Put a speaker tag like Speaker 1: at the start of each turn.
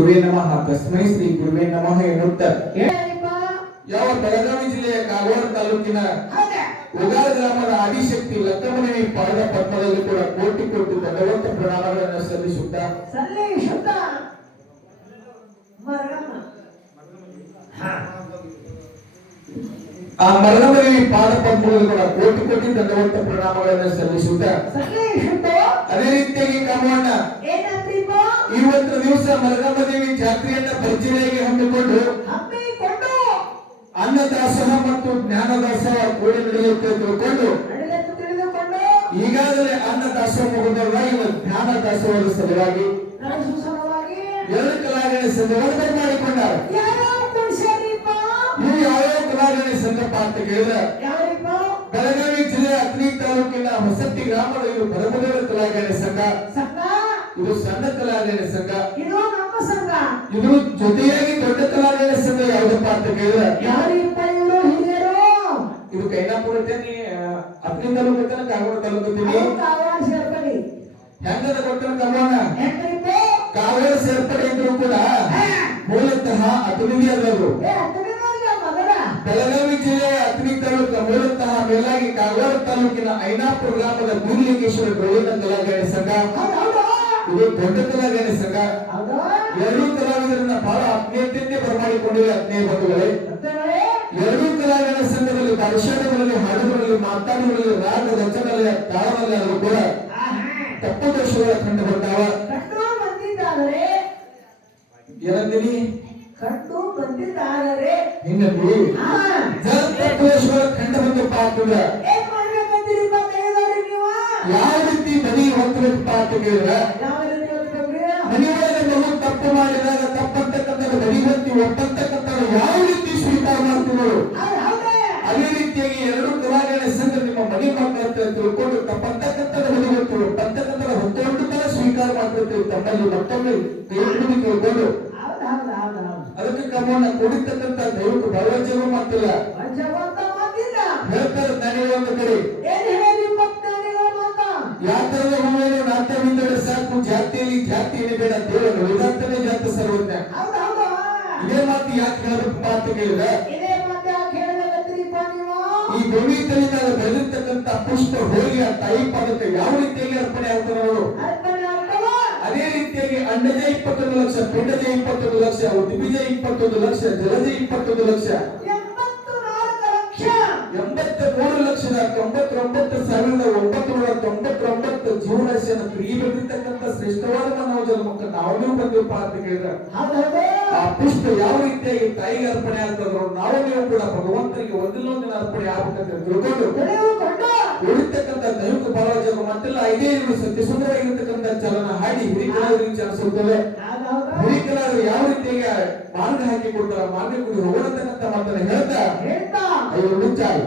Speaker 1: ಗುರುವೇ ನಮಃ. ತಸ್ಮೈ ಶ್ರೀ ಗುರುವೇ ನಮಃ ಎನ್ನುತ್ತ. ಯಾವ ಬೆಳಗಾವಿ ಜಿಲ್ಲೆಯ ಕಾಗವಾಡ ತಾಲೂಕಿನ ಉಗಾರ ಗ್ರಾಮದ ಆದಿಶಕ್ತಿ ಲಕ್ಕಮನೇವಿ ಪಾದ ಪದ್ಮದಲ್ಲಿ ಕೂಡ ಕೋಟಿ ಕೋಟಿ ಭಗವಂತ ಪ್ರಣಾಮಗಳನ್ನು ಸಲ್ಲಿಸುತ್ತಾ.
Speaker 2: ಸಲ್ಲಿ ಶುದ್ಧ ಮರಗಮ್ಮ. ಹಾ.
Speaker 1: ಆ ಮರಣದಲ್ಲಿ ಪಾದ ಪದ್ಮದಲ್ಲಿ ಕೂಡ ಕೋಟಿ ಕೋಟಿ ಭಗವಂತ ಪ್ರಣಾಮಗಳನ್ನು ಸಲ್ಲಿಸುತ್ತಾ. ಅದೇ ರೀತಿಯಾಗಿ
Speaker 2: ಏನಂತೀಪ
Speaker 1: ಇವತ್ತು ಮಲಗಮ್ಮ ದೇವಿ ಜಾತ್ರೆಯನ್ನ ಭರ್ಜರಿಯಾಗಿ ಹಮ್ಮಿಕೊಂಡು
Speaker 2: ಹಮ್ಮಿಕೊಂಡು
Speaker 1: ಅನ್ನದಾಸೋಹ ಮತ್ತು ಜ್ಞಾನದಾಸೋಹ ಕೂಡಿ ನಡೆಯುತ್ತೆ ತಿಳ್ಕೊಂಡು ಈಗಾಗಲೇ ಅನ್ನದಾಸೋಹ ಮುಗಿದಲ್ಲ ಇವ ಜ್ಞಾನ ದಾಸೋಹದ ಸಲುವಾಗಿ ಎರಡು ಕಲಾಗಣೆ ಸಂದರ್ಭ ಮಾಡಿಕೊಂಡಾರ.
Speaker 2: ಯಾವ
Speaker 1: ನೀವು ಯಾವ್ಯಾವ ಕಲಾಗಣೆ ಸಂದರ್ಭ ಅಂತ ಕೇಳಿದ್ರೆ ಬೆಳಗಾವಿ ಜಿಲ್ಲೆ ಅಗ್ನಿ ತಾಲೂಕಿನ ಹೊಸಟ್ಟಿ ಗ್ರಾಮದ ಇದು ಬರಮದೇವ ಕಲಾಗಣೆ ಸಂಘ. ಇದು ಸಣ್ಣ ಕಲಾವಿದರ ಸಂಘ.
Speaker 2: ಇದು ನಮ್ಮ ಸಂಘ.
Speaker 1: ಇದ್ರ ಜೊತೆಯಾಗಿ ದೊಡ್ಡ ಕಲಾವಿದರ ಸಂಘ ಯಾವ್ದಪ್ಪ ಅಂತ ಕೇಳಿದ್ರೆ
Speaker 2: ಯಾರಿಪ್ಪ ಇವರು ಹಿರಿಯರು?
Speaker 1: ಇದು ಕೈನಾಪುರ ತೇನಿ ಅತ್ನಿ ತಾಲೂಕು ಕಾಗವಾಡ ತಾಲೂಕು ತೀನಿ
Speaker 2: ಸೇರ್ಪಡಿ.
Speaker 1: ಹೆಂಗದ ಕೊಟ್ಟನ
Speaker 2: ಹೆಂಗ್ರಿಪ್ಪ
Speaker 1: ಕಾವೇರಿ ಸೇರ್ಪಡೆ ಇದ್ರು ಕೂಡ ಮೂಲತಃ ಅತನಿಗೆ
Speaker 2: ಮಗನ?
Speaker 1: ಬೆಳಗಾವಿ ಜಿಲ್ಲೆಯ ಅತನಿ ತಾಲೂಕು ಮೂಲತಃ ಮೇಲಾಗಿ ಕಾಗವಾಡ ತಾಲೂಕಿನ ಐನಾಪುರ ಗ್ರಾಮದ ಗುರುಲಿಂಗೇಶ್ವರ ಗೋವಿಂದ ಕಲಾಗಾರ ಸಂಘ. ಇದು ದೊಡ್ಡ ಕಲಾಗಣೆ ಸಂಘ ಎರಡೂ ಕಲಾವಿದರನ್ನ ಬಹಳ ಆತ್ಮೀಯತೆಯಿಂದ ಬರಮಾಡಿಕೊಂಡಿವೆ ಆತ್ಮೀಯ ಬಂಧುಗಳೇ? ಎರಡೂ ಕಲಾಗಣ ಸಂಘದಲ್ಲಿ ದರ್ಶನಗಳಲ್ಲಿ ಹಾಡುಗಳಲ್ಲಿ ಮಾತಾಡುಗಳಲ್ಲಿ ರಾಗ ರಚನೆಯಲ್ಲಿ ತಾಳದಲ್ಲಿ ಕೂಡ. ತಪ್ಪು ದೋಷಗಳ ಕಂಡು
Speaker 2: ಬಂದಾವ.
Speaker 1: ಏನಂತೀನಿ
Speaker 2: ಕಂಡು ಬಂದಿದ್ದಾದರೆ?
Speaker 1: ಹಿಂಗಂದಿ
Speaker 2: ಹಾ.
Speaker 1: ಜರ ತಪ್ಪು ದೋಷಗಳ ಕಂಡು ಬಂದಪ್ಪ ಅಂತಂದ್ರ
Speaker 2: ಏನ್ ಮಾಡ್ಬೇಕಂತೀರಿಪ್ಪ ಕೈದವ್ರಿಗೆ ನೀವು
Speaker 1: ಯಾವ ರೀತಿ
Speaker 2: ಹೇಳ್ಬೇಕ್ರಿ
Speaker 1: ಮನೆಯೊಳಗೆ ಮಗು ತಪ್ಪು ಮಾಡಿದಾಗ ತಪ್ಪಂತಕ್ಕಂಥ ಮನಿ ಹೊತ್ತಿ ಒಪ್ಪಂತಕ್ಕಂಥ ಯಾವ ರೀತಿ ಸ್ವೀಕಾರ ಮಾಡ್ತೀವಿ ಅದೇ ರೀತಿಯಾಗಿ ಎರಡು ಕಲಾಗಣ ಸಂಘ ನಿಮ್ಮ ಮನೆ ಮಕ್ಕಳ ತಿಳ್ಕೊಂಡು ತಪ್ಪಂತಕ್ಕಂಥ ಮನೆ ಹೊತ್ತು ಒಪ್ಪಂತಕ್ಕಂಥ ಹೊತ್ತೊಂದು ತರ ಸ್ವೀಕಾರ ಮಾಡ್ತಿರ್ತೀವಿ ತಮ್ಮಲ್ಲಿ ಮತ್ತೊಮ್ಮೆ ಕೈ ಹಿಡಿದು
Speaker 2: ಹೌದು
Speaker 1: ಅದಕ್ಕೆ ಕ್ರಮವನ್ನ ಕೊಡಿರ್ತಕ್ಕಂಥ ದೈವಕ್ಕೆ ಭರವಸೆನೂ ಮಾಡ್ತಿಲ್ಲ. ಜಾತಿಯಲ್ಲಿ ಜಾತಿ ಬೇಡ ದೇವರು ವೇದಾಂತನೇ ಜಾತಿ ಸರ್ವಜ್ಞ ಇದೇ ಮಾತು ಯಾಕೆ ಹೇಳಬೇಕು ಮಾತು
Speaker 2: ಕೇಳಿದೆ
Speaker 1: ಈ ಭೂಮಿ ನಾನು ಬೆಳೆದಿರ್ತಕ್ಕಂತ ಪುಷ್ಪ ಹೋಗಿ ಆ ತಾಯಿ ಪಾದಕ್ಕೆ ಯಾವ ರೀತಿಯಲ್ಲಿ ಅರ್ಪಣೆ
Speaker 2: ಆಗ್ತಾರೆ ಅವರು
Speaker 1: ಅದೇ ರೀತಿಯಾಗಿ ಅಂಡಜ ಇಪ್ಪತ್ತೊಂದು ಲಕ್ಷ ಪಿಂಡಜ ಇಪ್ಪತ್ತೊಂದು ಲಕ್ಷ ಉದ್ಭಿಜ ಇಪ್ಪತ್ತೊಂದು ಲಕ್ಷ ಜಲಜ ಇಪ್ಪತ್ತೊಂದು ಲಕ್ಷ.
Speaker 2: ಎಂಬತ್ತು
Speaker 1: ಮೂರು ಲಕ್ಷದ ತೊಂಬತ್ತೊಂಬತ್ತು ಸಾವಿರದ ಒಂಬತ್ತು ನೂರ ತೊಂಬತ್ತೊಂಬತ್ತು ಜೀವರಾಶಿಯನ್ನು ಪ್ರಿಯಬೇಕಿರ್ತಕ್ಕಂಥ ಶ್ರೇಷ್ಠವಾದ ಮಾನವ ಜನ್ಮಕ್ಕೆ ನಾವು ನೀವು ಬಂದಿವಪ್ಪ ಅಂತ ಕೇಳಿದ್ರೆ ಆ ಪುಷ್ಪ ಯಾವ ರೀತಿಯಾಗಿ ತಾಯಿಗೆ ಅರ್ಪಣೆ ಆಗ್ತದ್ರು ನಾವು ನೀವು ಕೂಡ ಭಗವಂತನಿಗೆ ಒಂದಿಲ್ಲ ಒಂದಿನ ಅರ್ಪಣೆ ಆಗ್ಬೇಕಂತ ತಿಳ್ಕೊಂಡು ಉಳಿತಕ್ಕಂಥ ದೈವಿಕ ಭಾವಜಗ ಮತ್ತೆಲ್ಲ ಐದೇ ಇರುವ ಸತ್ಯ ಸುಂದರವಾಗಿರ್ತಕ್ಕಂಥ ಚಲನ ಹಾಡಿ ಹಿರಿಕಲಾದರಿಗೆ ಚಲಿಸುತ್ತವೆ
Speaker 2: ಹೌದು ಹೌದು
Speaker 1: ಹಿರಿಕಲಾದರು ಯಾವ ರೀತಿಯಾಗಿ ಮಾರ್ಗ ಹಾಕಿ ಕೊಡ್ತಾರ ಮಾರ್ಗ ಕೂಡ ಹೋಗತಕ್ಕಂಥ ಮಾತನ್ನ ಹೇಳ್ತಾ ಅಯ್ಯೋ
Speaker 2: ಮುಂಚಾಯಿ